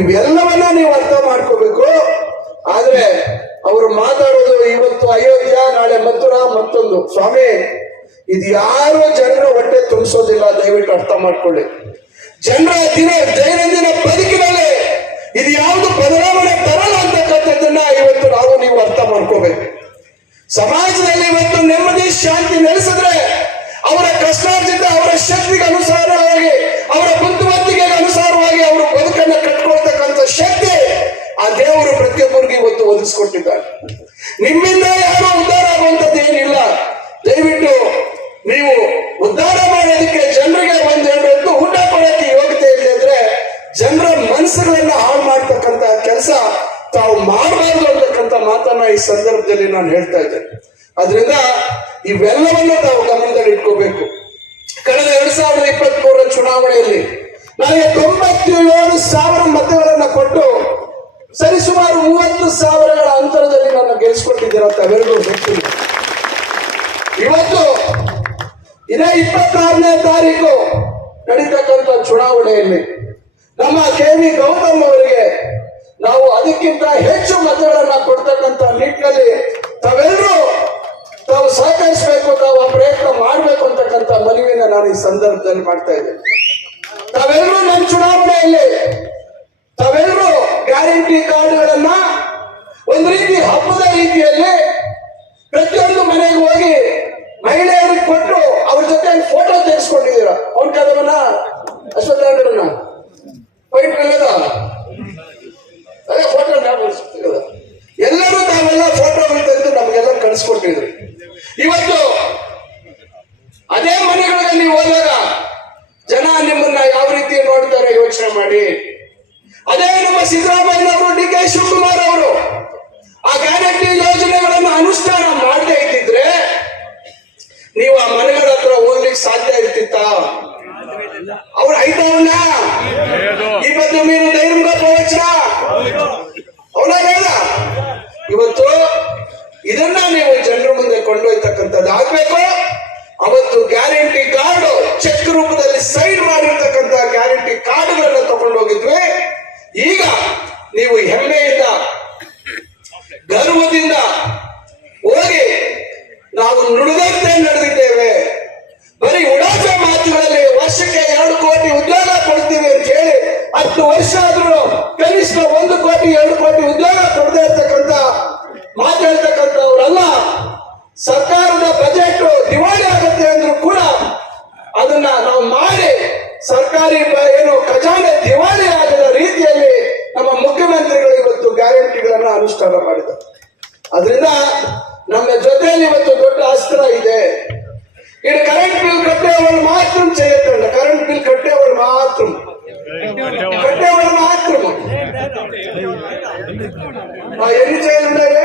ಇವೆಲ್ಲವನ್ನ ನೀವು ಅರ್ಥ ಮಾಡ್ಕೋಬೇಕು. ಆದ್ರೆ ಅವರು ಮಾತಾಡೋದು ಇವತ್ತು ಅಯೋಧ್ಯ, ನಾಳೆ ಮಥುರಾ, ಮತ್ತೊಂದು. ಸ್ವಾಮಿ, ಇದು ಯಾರು ಜನರ ಹೊಟ್ಟೆ ತುಂಬಿಸೋದಿಲ್ಲ, ದಯವಿಟ್ಟು ಅರ್ಥ ಮಾಡ್ಕೊಳ್ಳಿ. ಜನರ ದಿನ ದೈನಂದಿನ ಬದುಕಿನಲ್ಲಿ ಇದು ಯಾವುದು ಬದಲಾವಣೆ ತರಲ್ಲ ಅಂತಕ್ಕಂಥದ್ದನ್ನ ಇವತ್ತು ನಾವು ನೀವು ಅರ್ಥ ಮಾಡ್ಕೋಬೇಕು. ಸಮಾಜದಲ್ಲಿ ಇವತ್ತು ನೆಮ್ಮದಿ, ಶಾಂತಿ ನೆಲೆಸಿದ್ರೆ ಅವರ ಕಷ್ಟಾರ್ಜಿತ ಅವರ ಶಕ್ತಿಗೆ ಅನುಸಾರವಾಗಿ ಅವರ ಬುದ್ಧಿಮತ್ತಿಗೆ ದೇವರು ಪ್ರತಿಯೊಬ್ಬರಿಗೆ ಇವತ್ತು ಒದಗಿಸ್ಕೊಟ್ಟಿದ್ದಾರೆ. ನಿಮ್ಮಿಂದ ಯಾರು ಉದ್ಧಾರ ಆಗುವಂಥದ್ದು ಏನಿಲ್ಲ. ದಯವಿಟ್ಟು ನೀವು ಉದ್ಧಾರ ಮಾಡೋದಕ್ಕೆ ಜನರಿಗೆ ಒಂದ್ ಎರಡು ಊಟ ಕೊಡೋಕೆ ಯೋಗ್ಯತೆ ಇದೆ ಅಂದ್ರೆ ಜನರ ಮನಸ್ಸುಗಳನ್ನ ಹಾಳು ಮಾಡ್ತಕ್ಕಂತ ಕೆಲಸ ತಾವು ಮಾಡಬಾರ್ದು ಅಂತಕ್ಕಂಥ ಮಾತನ್ನ ಈ ಸಂದರ್ಭದಲ್ಲಿ ನಾನು ಹೇಳ್ತಾ ಇದ್ದೇನೆ. ಅದರಿಂದ ಇವೆಲ್ಲವನ್ನ ತಾವು ಗಮನದಲ್ಲಿ ಇಟ್ಕೋಬೇಕು. ಕಳೆದ ಎರಡ್ ಸಾವಿರದ ಇಪ್ಪತ್ತ್ ಚುನಾವಣೆಯಲ್ಲಿ ನನಗೆ ತೊಂಬತ್ತೇಳು ಸಾವಿರ ಮತಗಳನ್ನ ಕೊಟ್ಟು ಸರಿಸುಮಾರು ಮೂವತ್ತು ಸಾವಿರಗಳ ಅಂತರದಲ್ಲಿ ನನ್ನ ಗೆಲ್ಲಿಸ್ಕೊಟ್ಟಿದ್ದೀರ ತಾವೆಲ್ಲರೂ ಗೊತ್ತಿಲ್ಲ ಇವತ್ತು ಇದೇ ಇಪ್ಪತ್ತಾರನೇ ತಾರೀಕು ನಡೀತಕ್ಕಂಥ ಚುನಾವಣೆಯಲ್ಲಿ ನಮ್ಮ ಕೆ ವಿ ಗೌತಮ್ ಅವರಿಗೆ ನಾವು ಅದಕ್ಕಿಂತ ಹೆಚ್ಚು ಮತಗಳನ್ನ ಕೊಡ್ತಕ್ಕಂಥ ನಿಟ್ಟಿನಲ್ಲಿ ತಾವೆಲ್ಲರೂ ತಾವು ಸಹಕರಿಸಬೇಕು, ತಾವು ಪ್ರಯತ್ನ ಮಾಡಬೇಕು ಅಂತಕ್ಕಂಥ ಮನವಿನ ನಾನು ಈ ಸಂದರ್ಭದಲ್ಲಿ ಮಾಡ್ತಾ ಇದ್ದೇನೆ. ತಾವೆಲ್ಲರೂ ನಮ್ಮ ಚುನಾವಣೆಯಲ್ಲಿ ತಾವೆಲ್ಲರೂ ಗ್ಯಾರಂಟಿ ಕಾರ್ಡ್ಗಳನ್ನ ಒಂದು ರೀತಿ ಹಬ್ಬದ ರೀತಿಯಲ್ಲಿ ಪ್ರತಿಯೊಂದು ಮನೆಗೆ ಹೋಗಿ ಮಹಿಳೆಯರಿಗೆ ಕೊಟ್ಟು ಅವ್ರ ಜೊತೆ ಫೋಟೋ ತೆಗೆಸ್ಕೊಂಡಿದ್ದೀರ? ಅವ್ನ ಕದವನ ಅಶ್ವತ್ಥಾಂಡ್ರನ್ನ ವೈಟ್ ಕಲ್ಲದ ಅದೇ ಫೋಟೋ ಎಲ್ಲರೂ ತಾವೆಲ್ಲ ಫೋಟೋಗಳು ತೆಗೆದು ನಮಗೆಲ್ಲ ಕಳಿಸ್ಕೊಟ್ಟಿದ್ರು. ಇವತ್ತು ಅದೇ ಮನೆಗಳಲ್ಲಿ ಹೋದಾಗ ಜನ ನಿಮ್ಮನ್ನ ಯಾವ ರೀತಿ ನೋಡ್ತಾರೆ ಯೋಚನೆ ಮಾಡಿ. ಅದೇ ನಮ್ಮ ಸಿದ್ದರಾಮಯ್ಯ ಅವರು, ಡಿ ಕೆ ಶಿವಕುಮಾರ್ ಅವರು ಆ ಗ್ಯಾರಂಟಿ ಯೋಜನೆಗಳನ್ನು ಅನುಷ್ಠಾನ ಮಾಡದೇ ಇದ್ದಿದ್ರೆ ನೀವು ಆ ಮನೆಗಳ ಹತ್ರ ಹೋಗ್ಲಿಕ್ಕೆ ಸಾಧ್ಯ ಇರ್ತಿತ್ತ? ಅವ್ರು ಐತವನ್ನ ಇವತ್ತು ಮೀನು ನೈರ್ಮ ಪ್ರವಚನ? ಅವನ ಇವತ್ತು ಇದನ್ನ ನೀವು ಜನರ ಮುಂದೆ ಕೊಂಡೊಯ್ತಕ್ಕಂಥದ್ದು ಆಗ್ಬೇಕು ಅವತ್ತು ಗ್ಯಾರಂಟಿ ಕಾರ್ಡ್ ಚೆಕ್ ರೂಪದಲ್ಲಿ ಸೈನ್ ನೀವು ಹೆಮ್ಮೆಯಿಂದ, ಗರ್ವದಿಂದ ಹೋಗಿ ನಾವು ನುಡಿದಂತೆ ನಡೆದಿದ್ದೇವೆ. ಬರೀ ಉಡಾಸ ಮಾತುಗಳಲ್ಲಿ ವರ್ಷಕ್ಕೆ ಎರಡು ಕೋಟಿ ಉದ್ಯೋಗ ಕೊಡ್ತೀವಿ ಅಂತ ಹೇಳಿ ಹತ್ತು ವರ್ಷ ಆದ್ರೂ ಕನಿಷ್ಠ ಒಂದು ಕೋಟಿ, ಎರಡು ಕೋಟಿ ಉದ್ಯೋಗ ಕೊಡದೇ ಇರ್ತಕ್ಕಂಥ, ಮಾತಾಡ್ತಕ್ಕಂಥವ್ರಲ್ಲ, ಸರ್ಕಾರದ ಬಜೆಟ್ ದಿವಾಳಿ ಆಗುತ್ತೆ ಅಂದ್ರೂ ಕೂಡ ಅದನ್ನ ನಾವು ಮಾಡಿ ಸರ್ಕಾರಿ ಏನು ಖಜಾನೆ ದಿವಾಳಿ ಆಗದ ರೀತಿಯಲ್ಲಿ ನಮ್ಮ ಮುಖ್ಯಮಂತ್ರಿಗಳು ಇವತ್ತು ಗ್ಯಾರಂಟಿಗಳನ್ನ ಅನುಷ್ಠಾನ ಮಾಡಿದ್ದಾರೆ ಅದರಿಂದ ನಮ್ಮ ಜೊತೆಯಲ್ಲಿ ಇವತ್ತು ದೊಡ್ಡ ಅಸ್ತ್ರ ಇದೆ ఇక్కడ కరెంట్ బిల్ కట్టేవాళ్ళు మాత్రం చేయొద్దండి కరెంట్ బిల్ కట్టేవాళ్ళు మాత్రం కట్టేవాళ్ళు మాత్రం ఆ, ఎన్ని చేయాలి ఉండాలి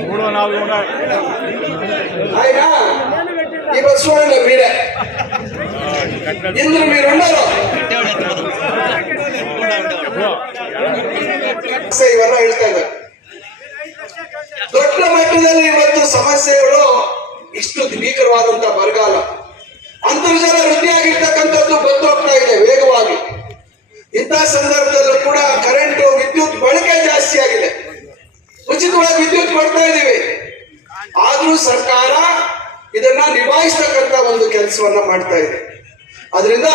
మూడు నాలుగు ఉన్నాయి ఆయన ఈ బస్సు చూడండి మీరే ఇందులో మీరు ఉన్నారు ಇವೆಲ್ಲ ಹೇಳ್ತಾ ಇದ್ದಾರೆ. ದೊಡ್ಡ ಮಟ್ಟದಲ್ಲಿ ಇವತ್ತು ಸಮಸ್ಯೆಗಳು ಇಷ್ಟು ಭೀಕರವಾದಂತ ಬರಗಾಲ. ಅಂತರ್ಜಲ ವೃದ್ಧಿಯಾಗಿರ್ತಕ್ಕಂಥದ್ದು ಬಂದು ಹೋಗ್ತಾ ಇದೆ ವೇಗವಾಗಿ. ಇಂತಹ ಸಂದರ್ಭದಲ್ಲೂ ಕೂಡ ಕರೆಂಟ್ ವಿದ್ಯುತ್ ಬಳಕೆ ಜಾಸ್ತಿ ಆಗಿದೆ. ಉಚಿತವಾಗಿ ವಿದ್ಯುತ್ ಕೊಡ್ತಾ ಇದ್ದೀವಿ. ಆದ್ರೂ ಸರ್ಕಾರ ಇದನ್ನ ನಿಭಾಯಿಸ್ತಕ್ಕಂತ ಒಂದು ಕೆಲಸವನ್ನ ಮಾಡ್ತಾ ಇದೆ. ಅದರಿಂದ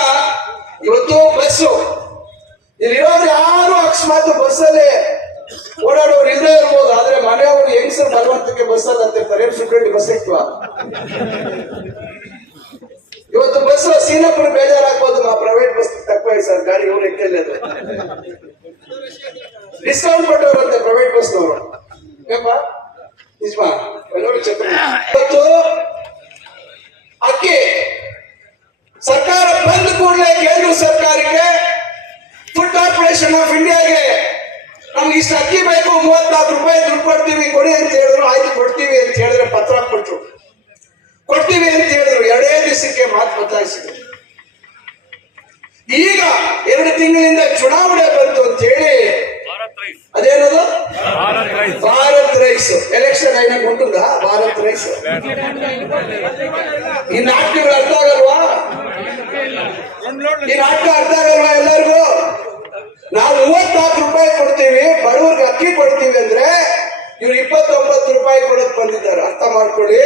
ಇವತ್ತು ಬಸ್ಸು ಇಲ್ಲಿರೋರು ಯಾರು ಅಕಸ್ಮಾತ್ ಬಸ್ಸಲ್ಲಿ ಓಡಾಡೋರು ಇಲ್ಲದೆ ಇರ್ಬೋದು. ಆದ್ರೆ ಮನೆಯವರು ಹೆಂಗಸರು ಬಲವಂತಕ್ಕೆ ಬಸ್ಸಲ್ಲಿ ಅಂತಿರ್ತಾರೆ ಏನ್ ಸುಟ್ಕೊಂಡು ಬಸ್ ಇಟ್ವಾ? ಇವತ್ತು ಬಸ್ ಸೀನಪ್ಪನ ಬೇಜಾರಾಗ್ಬೋದು. ನಾ ಪ್ರೈವೇಟ್ ಬಸ್ ತಕ್ಕ ಸರ್. ಗಾಡಿ ಇವ್ರು ಇಟ್ಟಲ್ಲಿ ಡಿಸ್ಕೌಂಟ್ ಕೊಟ್ಟವ್ರಂತೆ ಪ್ರೈವೇಟ್ ಬಸ್ನವರು ಏಪ್ಪ ನಿಜಮಾ ಎಲ್ಲರೂ ಚಕ್ರ ಇವತ್ತು ಅಕ್ಕಿ ಸರ್ಕಾರ ಬಂದ ಕೂಡಲೇ ಕೇಂದ್ರ ಸರ್ಕಾರಕ್ಕೆ ಫೌಂಡೇಶನ್ ಆಫ್ ಇಂಡಿಯಾಗೆ ನಮ್ಗೆ ಇಷ್ಟು ಅಕ್ಕಿ ಬೇಕು ಮೂವತ್ನಾಲ್ಕು ರೂಪಾಯಿ ದುಡ್ಡು ಕೊಡ್ತೀವಿ ಕೊಡಿ ಅಂತ ಹೇಳಿದ್ರು ಆಯ್ತು ಕೊಡ್ತೀವಿ ಅಂತ ಹೇಳಿದ್ರೆ ಪತ್ರ ಕೊಟ್ಟರು ಕೊಡ್ತೀವಿ ಅಂತ ಹೇಳಿದ್ರು ಎರಡೇ ದಿವಸಕ್ಕೆ ಮಾತು ಬದಲಾಯಿಸಿದ್ರು. ಈಗ ಎರಡು ತಿಂಗಳಿಂದ ಚುನಾವಣೆ ಬಂತು ಅಂತ ಹೇಳಿ ಅದೇನದು? ಭಾರತ್ ರೈಸ್. ಎಲೆಕ್ಷನ್ ಐನಾಗ ಉಂಟುಂದ? ಭಾರತ್ ರೈಸ್. ಈ ನಾಟಕಗಳು ಅರ್ಥ ಆಗಲ್ವಾ? ಈ ನಾಟಕ ಅರ್ಥ ಆಗಲ್ವಾ ಎಲ್ಲರಿಗೂ? ನಾವು ಮೂವತ್ನಾಲ್ಕು ರೂಪಾಯಿ ಕೊಡ್ತೀವಿ, ಬಡವ್ರಿಗೆ ಅಕ್ಕಿ ಕೊಡ್ತೀವಿ ಅಂದ್ರೆ ಇವ್ರು ಇಪ್ಪತ್ತೊಂಬತ್ತು ರೂಪಾಯಿ ಕೊಡಕ್ ಬಂದಿದ್ದಾರೆ. ಅರ್ಥ ಮಾಡ್ಕೊಳ್ಳಿ.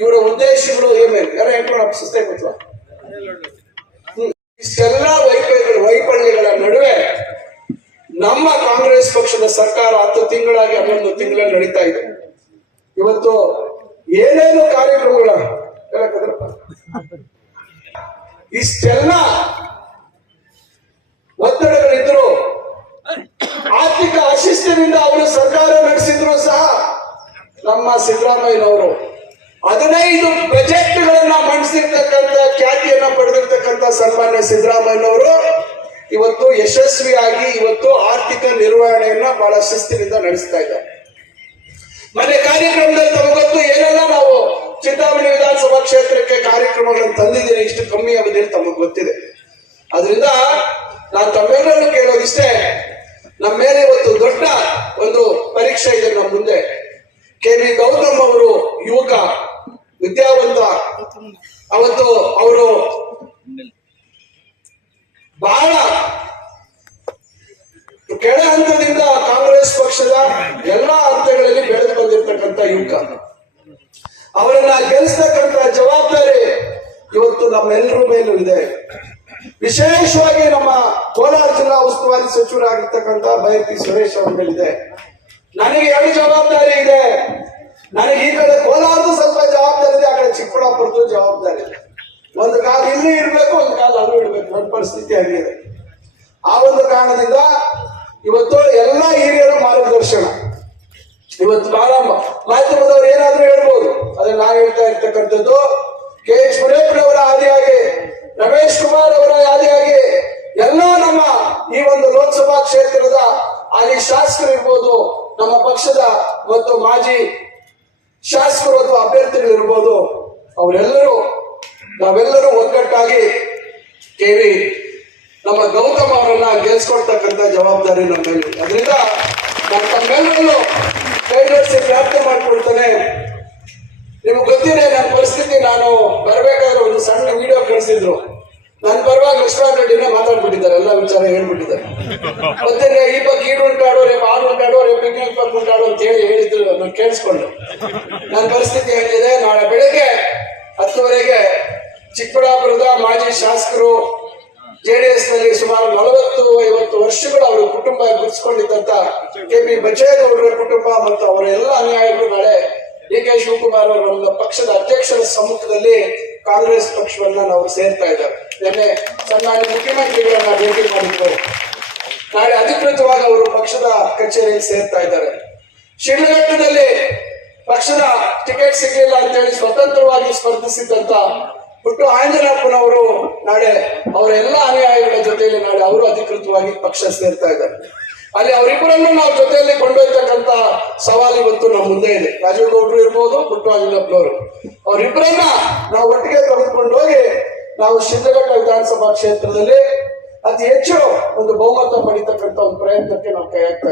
ಇವರ ಉದ್ದೇಶಗಳು ಏನೇನು ಯಾರೋ ಹೇಳ್ಕೊಂಡು ಸುಸ್ತೆ ಗೊತ್ತಲ್ಲ ಇಷ್ಟೆಲ್ಲ ವೈಫಲ್ಯಗಳು ವೈಫಲ್ಯಗಳ ನಡುವೆ ನಮ್ಮ ಕಾಂಗ್ರೆಸ್ ಪಕ್ಷದ ಸರ್ಕಾರ ಹತ್ತು ತಿಂಗಳಾಗಿ ಹನ್ನೊಂದು ತಿಂಗಳಲ್ಲಿ ನಡೀತಾ ಇದೆ. ಇವತ್ತು ಏನೇನು ಕಾರ್ಯಕ್ರಮಗಳ? ಇಷ್ಟೆಲ್ಲ ಒತ್ತಡಗಳಿದ್ರು ಆರ್ಥಿಕ ಅಶಿಸ್ತಿನಿಂದ ಅವರು ಸರ್ಕಾರ ನಡೆಸಿದ್ರು ಸಹ ನಮ್ಮ ಸಿದ್ದರಾಮಯ್ಯನವರು ಹದಿನೈದು ಬಜೆಟ್ಗಳನ್ನ ಮಂಡಿಸಿರ್ತಕ್ಕಂಥ ಖ್ಯಾತಿಯನ್ನ ಪಡೆದಿರ್ತಕ್ಕಂಥ ಸನ್ಮಾನ್ಯ ಸಿದ್ದರಾಮಯ್ಯನವರು ಇವತ್ತು ಯಶಸ್ವಿಯಾಗಿ ಇವತ್ತು ಆರ್ಥಿಕ ನಿರ್ವಹಣೆಯನ್ನ ಬಹಳ ಶಿಸ್ತಿನಿಂದ ನಡೆಸ್ತಾ ಇದ್ದಾರೆ. ಮನೆ ಕಾರ್ಯಕ್ರಮದಲ್ಲಿ ತಮಗೊತ್ತು ಏನೆಲ್ಲ ನಾವು ಚಿಂತಾಮಣಿ ವಿಧಾನಸಭಾ ಕ್ಷೇತ್ರಕ್ಕೆ ಕಾರ್ಯಕ್ರಮಗಳನ್ನು ತಂದಿದ್ದೀರಿ, ಇಷ್ಟು ಕಮ್ಮಿ ಅವಧಿಯಲ್ಲಿ ತಮಗೆ ಗೊತ್ತಿದೆ. ಅದರಿಂದ ನಾನು ತಮ್ಮೆಲ್ಲರೂ ಕೇಳೋದಿಷ್ಟೇ ನಮ್ಮ ಮೇಲೆ ಇವತ್ತು ದೊಡ್ಡ ಒಂದು ಪರೀಕ್ಷೆ ಇದೆ ನಮ್ಮ ಮುಂದೆ. ಕೆ ವಿ ಗೌತಮ್ ಅವರು ಯುವಕ, ವಿದ್ಯಾವಂತ. ಅವತ್ತು ಅವರು ಬಹಳ ಕೆಳ ಹಂತದಿಂದ ಕಾಂಗ್ರೆಸ್ ಪಕ್ಷದ ಎಲ್ಲಾ ಹಂತಗಳಲ್ಲಿ ಬೆಳೆದು ಬಂದಿರತಕ್ಕಂತ ಯುವಕ. ಅವರನ್ನ ಗೆಲ್ಲಿಸ್ತಕ್ಕಂತ ಜವಾಬ್ದಾರಿ ಇವತ್ತು ನಮ್ಮೆಲ್ಲರ ಮೇಲೂ ಇದೆ. ವಿಶೇಷವಾಗಿ ನಮ್ಮ ಕೋಲಾರ ಜಿಲ್ಲಾ ಉಸ್ತುವಾರಿ ಸಚಿವರಾಗಿರ್ತಕ್ಕಂಥ ಬೈರತಿ ಸುರೇಶ್ ಅವರು ಮೇಲಿದೆ ನನಗೆ ಎರಡು ಜವಾಬ್ದಾರಿ ಇದೆ. ನನಗೆ ಈ ಕಡೆ ಕೋಲಾರದು ಸ್ವಲ್ಪ ಜವಾಬ್ದಾರಿ ಇದೆ, ಆ ಕಡೆ ಚಿಕ್ಕಬಳ್ಳಾಪುರದ್ದು ಜವಾಬ್ದಾರಿ ಇದೆ. ಒಂದು ಕಾಲ ಇಲ್ಲಿ ಇರ್ಬೇಕು, ಒಂದು ಕಾಲ ಅಲ್ಲೂ ಇರ್ಬೇಕು. ನನ್ನ ಪರಿಸ್ಥಿತಿ ಆಗಿದೆ ಆ ಒಂದು ಕಾರಣದಿಂದ ಇವತ್ತು ಎಲ್ಲ ಹಿರಿಯರ ಮಾರ್ಗದರ್ಶನ. ಇವತ್ತು ಬಹಳ ಮಾಧ್ಯಮದವರು ಏನಾದ್ರೂ ಹೇಳ್ಬೋದು. ಅದನ್ನ ನಾನು ಹೇಳ್ತಾ ಇರ್ತಕ್ಕಂಥದ್ದು, ಕೆ ಎಚ್ ಅವರ ಆದಿಯಾಗಿ ರಮೇಶ್ ಕುಮಾರ್ ಅವರ ಆದಿಯಾಗಿ ಎಲ್ಲ ನಮ್ಮ ಈ ಒಂದು ಲೋಕಸಭಾ ಕ್ಷೇತ್ರದ ಅಲ್ಲಿ ಶಾಸಕರು ಇರ್ಬೋದು, ನಮ್ಮ ಪಕ್ಷದ ಮತ್ತು ಮಾಜಿ ಶಾಸಕರು ಅಥವಾ ಅಭ್ಯರ್ಥಿಗಳು ಇರ್ಬೋದು, ಅವರೆಲ್ಲರೂ, ನಾವೆಲ್ಲರೂ ಒಗ್ಗಟ್ಟಾಗಿ ಕೇಳಿ ನಮ್ಮ ಗೌತಮ್ ಅವರನ್ನ ಗೆಲ್ಸ್ಕೊಡ್ತಕ್ಕಂಥ ಜವಾಬ್ದಾರಿ ನಮ್ಮ ಮೇಲೆ ಅದರಿಂದ ನಾನು ತಮ್ಮೆಲ್ಲರಲ್ಲೂ ಕೈ ಜೋಡಿಸಿ ಪ್ರಾರ್ಥನೆ ಮಾಡ್ಕೊಳ್ತೇನೆ. ನಿಮ್ಗೆ ಗೊತ್ತಿದೆ ನನ್ನ ಪರಿಸ್ಥಿತಿ, ನಾನು ಬರಬೇಕಾದ್ರೆ ಒಂದು ಸಣ್ಣ ವಿಡಿಯೋ ಕಳಿಸಿದ್ರು. ನನ್ನ ಪರವಾಗಿ ವಿಶ್ವನಾಥ್ ರೆಡ್ಡಿನೇ ಮಾತಾಡ್ಬಿಟ್ಟಿದ್ದಾರೆ, ಎಲ್ಲ ವಿಚಾರ ಹೇಳ್ಬಿಟ್ಟಿದ್ದಾರೆ. ಮತ್ತೆ ಈ ಬಗ್ಗೆ ಈಡು ಉಂಟಾಡೋ ರೇಪ್ ಆರು ಉಂಟಾಡೋ ರೇಪ್ ಅಂತ ಹೇಳಿ ಹೇಳಿದ್ರು ನಾನು ಕೇಳಿಸ್ಕೊಂಡು. ನನ್ನ ಪರಿಸ್ಥಿತಿ ಹೇಗಿದೆ, ನಾಳೆ ಬೆಳಗ್ಗೆ ಹತ್ತುವರೆಗೆ ಚಿಕ್ಕಬಳ್ಳಾಪುರದ ಮಾಜಿ ಶಾಸಕರು ಜೆಡಿಎಸ್ನಲ್ಲಿ ಸುಮಾರು ನಲವತ್ತು ಐವತ್ತು ವರ್ಷಗಳು ಅವರ ಕುಟುಂಬ ಗುರುತಿಸಿಕೊಂಡಿದ್ದಂತ ಕೆ ಪಿ ಬಚ್ಚೇಗೌಡರ ಕುಟುಂಬ ಮತ್ತು ಅವರ ಎಲ್ಲ ಅನ್ಯಾಯಗಳು ನಾಳೆ ಡಿ ಕೆ ಶಿವಕುಮಾರ್ ಅವರು ನಮ್ಮ ಪಕ್ಷದ ಅಧ್ಯಕ್ಷರ ಸಮ್ಮುಖದಲ್ಲಿ ಕಾಂಗ್ರೆಸ್ ಪಕ್ಷವನ್ನ ನಾವು ಸೇರ್ತಾ ಇದ್ದಾರೆ. ನಿನ್ನೆ ಸನ್ಮಾನ್ಯ ಮುಖ್ಯಮಂತ್ರಿಗಳನ್ನ ಭೇಟಿ ಮಾಡಿದ್ರು. ನಾಳೆ ಅಧಿಕೃತವಾಗಿ ಅವರು ಪಕ್ಷದ ಕಚೇರಿಯಲ್ಲಿ ಸೇರ್ತಾ ಇದ್ದಾರೆ. ಶಿಡ್ಲಘಟ್ಟದಲ್ಲಿ ಪಕ್ಷದ ಟಿಕೆಟ್ ಸಿಗಲಿಲ್ಲ ಅಂತೇಳಿ ಸ್ವತಂತ್ರವಾಗಿ ಸ್ಪರ್ಧಿಸಿದ್ದಂತ ಪುಟ್ಟು ಆಂಜನಪ್ಪನವರು ನಾಳೆ ಅವರ ಎಲ್ಲ ಅನುಯಾಯಿಗಳ ಜೊತೆಯಲ್ಲಿ ನಾಳೆ ಅವರು ಅಧಿಕೃತವಾಗಿ ಪಕ್ಷ ಸೇರ್ತಾ ಇದ್ದಾರೆ. ಅಲ್ಲಿ ಅವರಿಬ್ಬರನ್ನು ನಾವು ಜೊತೆಯಲ್ಲಿ ಕೊಂಡೊಯ್ತಕ್ಕಂತ ಸವಾಲು ಇವತ್ತು ನಮ್ಮ ಮುಂದೆ ಇದೆ. ರಾಜೀವ್ ಗೌಡ್ರು ಇರ್ಬೋದು, ಪುಟ್ಟು ಆಂಜನಪ್ಪನವರು ಅವರಿಬ್ಬರನ್ನ ನಾವು ಒಟ್ಟಿಗೆ ತೆಗೆದುಕೊಂಡು ಹೋಗಿ ನಾವು ಶಿಡ್ಲಘಟ್ಟ ವಿಧಾನಸಭಾ ಕ್ಷೇತ್ರದಲ್ಲಿ ಅತಿ ಹೆಚ್ಚು ಒಂದು ಬಹುಮತ ಪಡಿತಕ್ಕಂತ ಒಂದು ಪ್ರಯತ್ನಕ್ಕೆ ನಾವು ಕೈ ಹಾಕ್ತಾ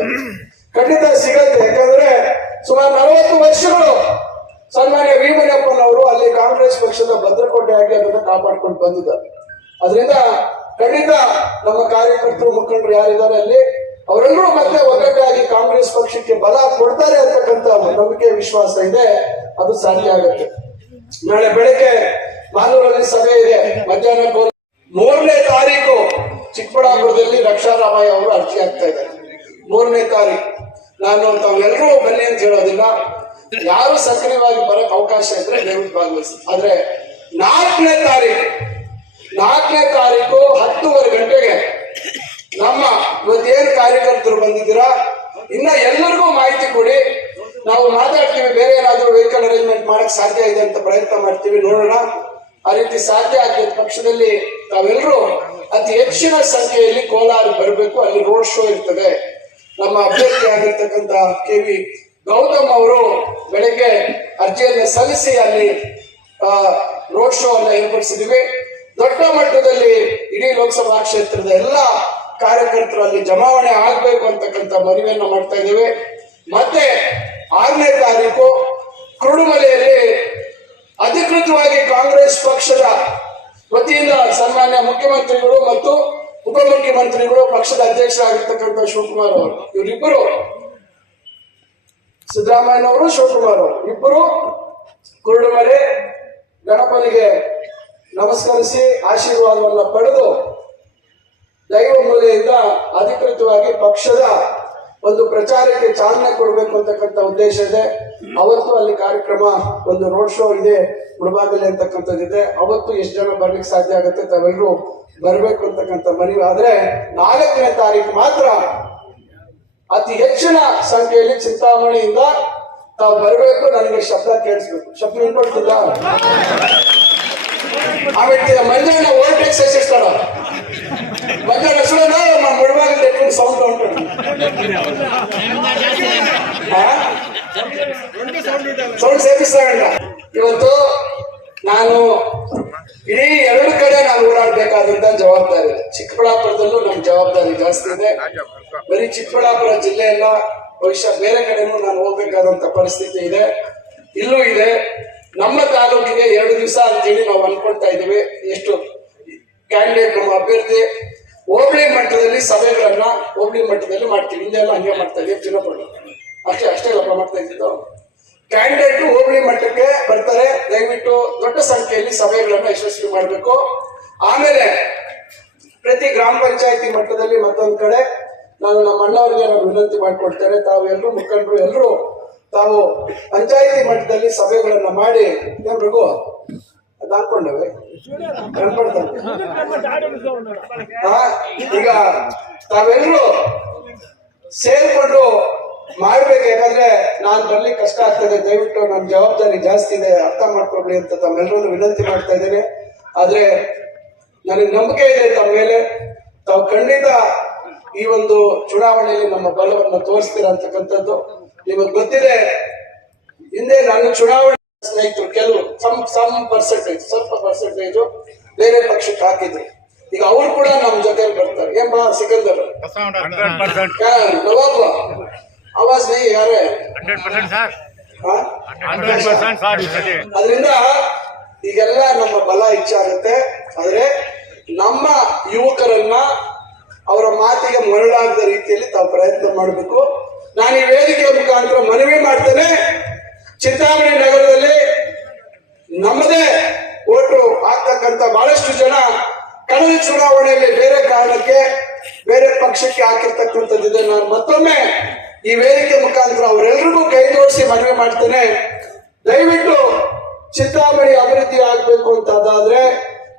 ಖಂಡಿತ ಸಿಗತ್ತೆ. ಯಾಕಂದ್ರೆ ಸುಮಾರು ನಲವತ್ತು ವರ್ಷಗಳು ಸನ್ಮಾನ್ಯ ವಿ. ಅಲ್ಲಿ ಕಾಂಗ್ರೆಸ್ ಪಕ್ಷದ ಭದ್ರಕೋಟೆಯಾಗಿ ಅದನ್ನು ಕಾಪಾಡ್ಕೊಂಡು ಬಂದಿದ್ದಾರೆ. ಅದರಿಂದ ಖಂಡಿತ ನಮ್ಮ ಕಾರ್ಯಕರ್ತರು, ಮುಖಂಡರು ಯಾರಿದ್ದಾರೆ ಅಲ್ಲಿ ಅವರೆಲ್ಲರೂ ಮತ್ತೆ ಒಗ್ಗಟ್ಟಾಗಿ ಕಾಂಗ್ರೆಸ್ ಪಕ್ಷಕ್ಕೆ ಬಲ ಕೊಡ್ತಾರೆ ಅಂತಕ್ಕಂತ ನಂಬಿಕೆ, ವಿಶ್ವಾಸ ಇದೆ. ಅದು ಸಾಧ್ಯ ಆಗುತ್ತೆ. ನಾಳೆ ಬೆಳಗ್ಗೆ ಮಾಲೂರಲ್ಲಿ ಸಭೆ ಇದೆ. ಮಧ್ಯಾಹ್ನ ಮೂರನೇ ತಾರೀಕು ಚಿಕ್ಕಬಳ್ಳಾಪುರದಲ್ಲಿ ರಕ್ಷಾರಾಮಯ್ಯ ಅವರು ಅರ್ಜಿ ಆಗ್ತಾ ಇದ್ದಾರೆ. ಮೂರನೇ ತಾರೀಕು. ನಾನು ತಾವೆಲ್ಲರೂ ಬನ್ನಿ ಅಂತ ಹೇಳೋದಿಲ್ಲ. ಯಾರು ಸಕ್ರಿಯವಾಗಿ ಬರಕ್ ಅವಕಾಶ ಇದ್ರೆ ದಯವಿಟ್ಟು ಭಾಗವಹಿಸಿ ಆದ್ರೆ ನಾಲ್ಕನೇ ತಾರೀಕು ನಾಲ್ಕನೇ ತಾರೀಕು ಹತ್ತುವರೆ ಗಂಟೆಗೆ ನಮ್ಮ ಇವತ್ತೇನು ಕಾರ್ಯಕರ್ತರು ಬಂದಿದ್ದೀರಾ? ಇನ್ನ ಎಲ್ಲರಿಗೂ ಮಾಹಿತಿ ಕೊಡಿ. ನಾವು ಮಾತಾಡ್ತೀವಿ, ಬೇರೆ ಏನಾದ್ರೂ ವೆಹಿಕಲ್ ಅರೇಂಜ್ಮೆಂಟ್ ಮಾಡಕ್ ಸಾಧ್ಯ ಇದೆ ಅಂತ ಪ್ರಯತ್ನ ಮಾಡ್ತೀವಿ, ನೋಡೋಣ. ಆ ರೀತಿ ಸಾಧ್ಯ ಆಗಿದ್ದ ಪಕ್ಷದಲ್ಲಿ ತಾವೆಲ್ಲರೂ ಅತಿ ಹೆಚ್ಚಿನ ಸಂಖ್ಯೆಯಲ್ಲಿ ಕೋಲಾರ ಬರಬೇಕು, ಅಲ್ಲಿ ರೋಡ್ ಶೋ ಇರ್ತದೆ. ನಮ್ಮ ಅಭ್ಯರ್ಥಿ ಆಗಿರ್ತಕ್ಕಂತ ಕೆ ವಿ ಗೌತಮ್ ಅವರು ಬೆಳಗ್ಗೆ ಅರ್ಜಿಯನ್ನು ಸಲ್ಲಿಸಿ ಅಲ್ಲಿ ರೋಡ್ ಶೋ ಅನ್ನ ಏರ್ಪಡಿಸಿದ್ವಿ. ದೊಡ್ಡ ಮಟ್ಟದಲ್ಲಿ ಇಡೀ ಲೋಕಸಭಾ ಕ್ಷೇತ್ರದ ಎಲ್ಲ ಕಾರ್ಯಕರ್ತರು ಅಲ್ಲಿ ಜಮಾವಣೆ ಆಗ್ಬೇಕು ಅಂತಕ್ಕಂಥ ಮನವಿಯನ್ನ ಮಾಡ್ತಾ ಇದ್ದೇವೆ. ಮತ್ತೆ ಆರನೇ ತಾರೀಕು ಕುರುಡುಮಲೆಯಲ್ಲಿ ಅಧಿಕೃತವಾಗಿ ಕಾಂಗ್ರೆಸ್ ಪಕ್ಷದ ವತಿಯಿಂದ ಸನ್ಮಾನ್ಯ ಮುಖ್ಯಮಂತ್ರಿಗಳು ಮತ್ತು ಉಪಮುಖ್ಯಮಂತ್ರಿಗಳು ಪಕ್ಷದ ಅಧ್ಯಕ್ಷರಾಗಿರ್ತಕ್ಕಂಥ ಶಿವಕುಮಾರ್ ಅವರು, ಇವರಿಬ್ಬರು ಸಿದ್ದರಾಮಯ್ಯನವರು, ಶಿವಕುಮಾರ್ ಅವರು. ಇಬ್ಬರು ಕುರುಡುಮಲೆ ಗಣಪನಿಗೆ ನಮಸ್ಕರಿಸಿ ಆಶೀರ್ವಾದವನ್ನ ಪಡೆದು ದೈವ ಮೂಲೆಯಿಂದ ಅಧಿಕೃತವಾಗಿ ಪಕ್ಷದ ಒಂದು ಪ್ರಚಾರಕ್ಕೆ ಚಾಲನೆ ಕೊಡಬೇಕು ಅಂತಕ್ಕಂಥ ಉದ್ದೇಶ ಇದೆ. ಅವತ್ತು ಅಲ್ಲಿ ಕಾರ್ಯಕ್ರಮ, ಒಂದು ರೋಡ್ ಶೋ ಇದೆ ಮುಳಬಾಗಲಿ ಅಂತಕ್ಕಂಥದ್ದಿದೆ ಅವತ್ತು ಎಷ್ಟು ಜನ ಬರ್ಲಿಕ್ಕೆ ಸಾಧ್ಯ ಆಗುತ್ತೆ ತಾವೆಲ್ಲರೂ ಬರಬೇಕು ಅಂತಕ್ಕಂಥ ಮನವಿ. ಆದ್ರೆ ನಾಲ್ಕನೇ ತಾರೀಕು ಮಾತ್ರ ಅತಿ ಹೆಚ್ಚಿನ ಸಂಖ್ಯೆಯಲ್ಲಿ ಚಿಂತಾಮಣಿಯಿಂದ ತಾವು ಬರಬೇಕು. ನನಗೆ ಶಬ್ದ ಕೇಳಿಸ್ಬೇಕು. ಶಬ್ದ ನಿಂತ್ಕೊಳ್ತಿದ್ದ ಆಮೇಲೆ ಮಂಜಣ್ಣ ಓವರ್ಟೇಕ್ ಸೆಸಿಸ್ತಾರ ಮಂಜಣ್ಣ ನಮ್ಮ ಎಟ್ಕೊಂಡು ಸೌಂಡ್ ಉಂಟು. ಸೌಂಡ್ ಇವತ್ತು ನಾನು ಇಡೀ ಎರಡು ಕಡೆ ನಾನು ಓಡಾಡ್ಬೇಕಾದಂತ ಜವಾಬ್ದಾರಿ. ಚಿಕ್ಕಬಳ್ಳಾಪುರದಲ್ಲೂ ನಮ್ ಜವಾಬ್ದಾರಿ ಜಾಸ್ತಿ ಇದೆ. ಬರೀ ಚಿಕ್ಕಬಳ್ಳಾಪುರ ಜಿಲ್ಲೆಯಲ್ಲ ಬಹುಶಃ ಬೇರೆ ಕಡೆನೂ ನಾನು ಹೋಗ್ಬೇಕಾದಂತ ಪರಿಸ್ಥಿತಿ ಇದೆ. ಇಲ್ಲೂ ಇದೆ. ನಮ್ಮ ತಾಲೂಕಿಗೆ ಎರಡು ದಿವಸ ಅಂತೇಳಿ ನಾವು ಅನ್ಕೊಳ್ತಾ ಇದ್ದೀವಿ. ಎಷ್ಟು ಕ್ಯಾಂಡಿಡೇಟ್ ನಮ್ಮ ಅಭ್ಯರ್ಥಿ ಹೋಬಳಿ ಮಟ್ಟದಲ್ಲಿ ಸಭೆಗಳನ್ನ ಹೋಬಳಿ ಮಟ್ಟದಲ್ಲಿ ಮಾಡ್ತೀವಿ. ಹಿಂದೆಲ್ಲ ಹಂಗೆ ಮಾಡ್ತಾ ಇದೀವಿ ಅಷ್ಟೇ ಅಷ್ಟೇ ಲಾಭ ಮಾಡ್ತಾ ಇದ್ದಿದ್ದು. ಕ್ಯಾಂಡಿಡೇಟ್ ಹೋಬಳಿ ಮಟ್ಟಕ್ಕೆ ಬರ್ತಾರೆ. ದಯವಿಟ್ಟು ದೊಡ್ಡ ಸಂಖ್ಯೆಯಲ್ಲಿ ಸಭೆಗಳನ್ನ ಯಶಸ್ವಿ ಮಾಡಬೇಕು. ಆಮೇಲೆ ಪ್ರತಿ ಗ್ರಾಮ ಪಂಚಾಯತಿ ಮಟ್ಟದಲ್ಲಿ ಮತ್ತೊಂದು ಕಡೆ ನಾನು ನಮ್ಮ ಅಣ್ಣವರಿಗೆ ನಾನು ವಿನಂತಿ ಮಾಡಿಕೊಡ್ತೇನೆ ತಾವು ಎಲ್ಲರೂ ಮುಖಂಡರು, ಎಲ್ಲರೂ ತಾವು ಪಂಚಾಯಿತಿ ಮಟ್ಟದಲ್ಲಿ ಸಭೆಗಳನ್ನ ಮಾಡಿ. ಎಲ್ರಿಗೂ ಅದ್ ಅನ್ಕೊಂಡವೆ ಈಗ ತಾವೆಲ್ಲರೂ ಸೇರ್ಕೊಂಡು ಮಾಡ್ಬೇಕು ಯಾಕಂದ್ರೆ ನಾನ್ ಬರ್ಲಿಕ್ಕೆ ಕಷ್ಟ ಆಗ್ತದೆ, ದಯವಿಟ್ಟು ನಮ್ ಜವಾಬ್ದಾರಿ ಜಾಸ್ತಿ ಇದೆ, ಅರ್ಥ ಮಾಡ್ಕೊಳ್ಳಿ ಅಂತ ತಮ್ಮೆಲ್ಲರೂ ವಿನಂತಿ ಮಾಡ್ತಾ ಇದ್ದೇನೆ. ಆದ್ರೆ ನನಗೆ ನಂಬಿಕೆ ಇದೆ ತಮ್ಮ ಮೇಲೆ. ತಾವು ಖಂಡಿತ ಈ ಒಂದು ಚುನಾವಣೆಯಲ್ಲಿ ನಮ್ಮ ಬಲವನ್ನು ತೋರಿಸ್ತೀರಾ ಅಂತಕ್ಕಂಥದ್ದು. ನಿಮಗೆ ಗೊತ್ತಿದೆ, ಹಿಂದೆ ನಾನು ಚುನಾವಣೆ ಸ್ನೇಹಿತರು ಕೆಲವರು ಸಮ್ ಸಮ್ ಪರ್ಸೆಂಟೇಜ್ ಸ್ವಲ್ಪ ಪರ್ಸೆಂಟೇಜು ಬೇರೆ ಪಕ್ಷಕ್ಕೆ ಹಾಕಿದ್ರು. ಈಗ ಅವ್ರು ಕೂಡ ನಮ್ಮ ಜೊತೆ ಬರ್ತಾರೆ. ಏನ್ ಬಾ ಸಿಕಂದರ್? ನವಾಬ್? ನೀ ಯಾರೇ? ಅದರಿಂದ ಈಗೆಲ್ಲ ನಮ್ಮ ಬಲ ಹೆಚ್ಚಾಗುತ್ತೆ. ಆದ್ರೆ ನಮ್ಮ ಯುವಕರನ್ನ ಅವರ ಮಾತಿಗೆ ಮರಳಾಗದ ರೀತಿಯಲ್ಲಿ ತಾವು ಪ್ರಯತ್ನ ಮಾಡಬೇಕು. ನಾನು ಈ ವೇದಿಕೆ ಮುಖಾಂತರ ಮನವಿ ಮಾಡ್ತೇನೆ. ಚಿಂತಾಮಣಿ ನಗರ ನಮ್ಮದೇ ಓಟು ಆಗ್ತಕ್ಕಂಥ ಬಹಳಷ್ಟು ಜನ ಕಳೆದ ಚುನಾವಣೆಯಲ್ಲಿ ಬೇರೆ ಕಾರಣಕ್ಕೆ ಬೇರೆ ಪಕ್ಷಕ್ಕೆ ಹಾಕಿರ್ತಕ್ಕಂಥದ್ದಿದೆ. ನಾನು ಮತ್ತೊಮ್ಮೆ ಈ ವೇದಿಕೆ ಮುಖಾಂತರ ಅವರೆಲ್ಲರಿಗೂ ಕೈ ಜೋಡಿಸಿ ಮನವಿ ಮಾಡ್ತೇನೆ. ದಯವಿಟ್ಟು ಚಿತ್ತಾಮಣಿ ಅಭಿವೃದ್ಧಿ ಆಗ್ಬೇಕು ಅಂತ ಅದಾದ್ರೆ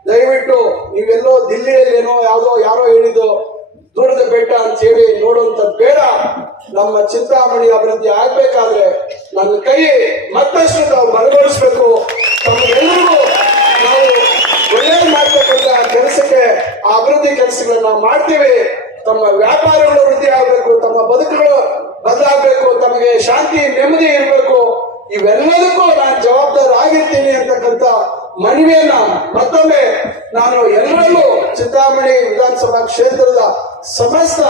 ದಯವಿಟ್ಟು ನೀವೆಲ್ಲೋ ದಿಲ್ಲಿಯಲ್ಲೇನೋ ಯಾವುದೋ ಯಾರೋ ಹೇಳಿದ್ದು ದೂರದ ಬೆಟ್ಟ ಅಂತ ಹೇಳಿ ನೋಡುವಂತ ಬೇಡ. ನಮ್ಮ ಚಿಂತಾಮಣಿ ಅಭಿವೃದ್ಧಿ ಆಗ್ಬೇಕಾದ್ರೆ ನನ್ನ ಕೈ ಮತ್ತಷ್ಟು ನಾವು ಬಲಗೊಳಿಸ್ಬೇಕು. ತಮ್ಮೆಲ್ಲರಿಗೂ ನಾವು ಒಳ್ಳೇದು ಮಾಡ್ತಕ್ಕಂಥ ಕೆಲಸಕ್ಕೆ ಆ ಅಭಿವೃದ್ಧಿ ಕೆಲಸಗಳನ್ನ ಮಾಡ್ತೀವಿ. ತಮ್ಮ ವ್ಯಾಪಾರಗಳು ವೃದ್ಧಿ ಆಗಬೇಕು, ತಮ್ಮ ಬದುಕುಗಳು ಬದಲಾಗಬೇಕು, ತಮಗೆ ಶಾಂತಿ, ನೆಮ್ಮದಿ ಇರಬೇಕು. ಇವೆಲ್ಲದಕ್ಕೂ ನಾನು ಜವಾಬ್ದಾರ ಆಗಿರ್ತೀನಿ ಅಂತಕ್ಕಂಥ ಮನವಿಯನ್ನ ಮತ್ತೊಮ್ಮೆ ನಾನು ಎಲ್ಲರಲ್ಲೂ ಚಿಂತಾಮಣಿ ವಿಧಾನಸಭಾ ಕ್ಷೇತ್ರದ ಸಮಸ್ತ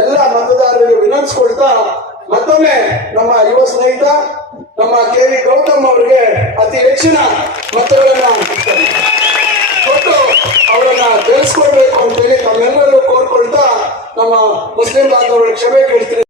ಎಲ್ಲ ಮತದಾರರಿಗೆ ವಿನಂತಿಸ್ಕೊಳ್ತಾ ಮತ್ತೊಮ್ಮೆ ನಮ್ಮ ಯುವ ಸ್ನೇಹಿತ ನಮ್ಮ ಕೆ ವಿ ಗೌತಮ್ ಅವರಿಗೆ ಅತಿ ಹೆಚ್ಚಿನ ಮತಗಳನ್ನ ಕೊಟ್ಟು ಅವರನ್ನ ಗೆಲ್ಸ್ಕೊಳ್ಬೇಕು ಅಂತೇಳಿ ನಮ್ಮೆಲ್ಲರೂ ಕೋರ್ಕೊಳ್ತಾ ನಮ್ಮ ಮುಸ್ಲಿಂ ಬಾಂಧವರಿಗೆ ಕ್ಷಮೆ ಕೇಳ್ತೀನಿ.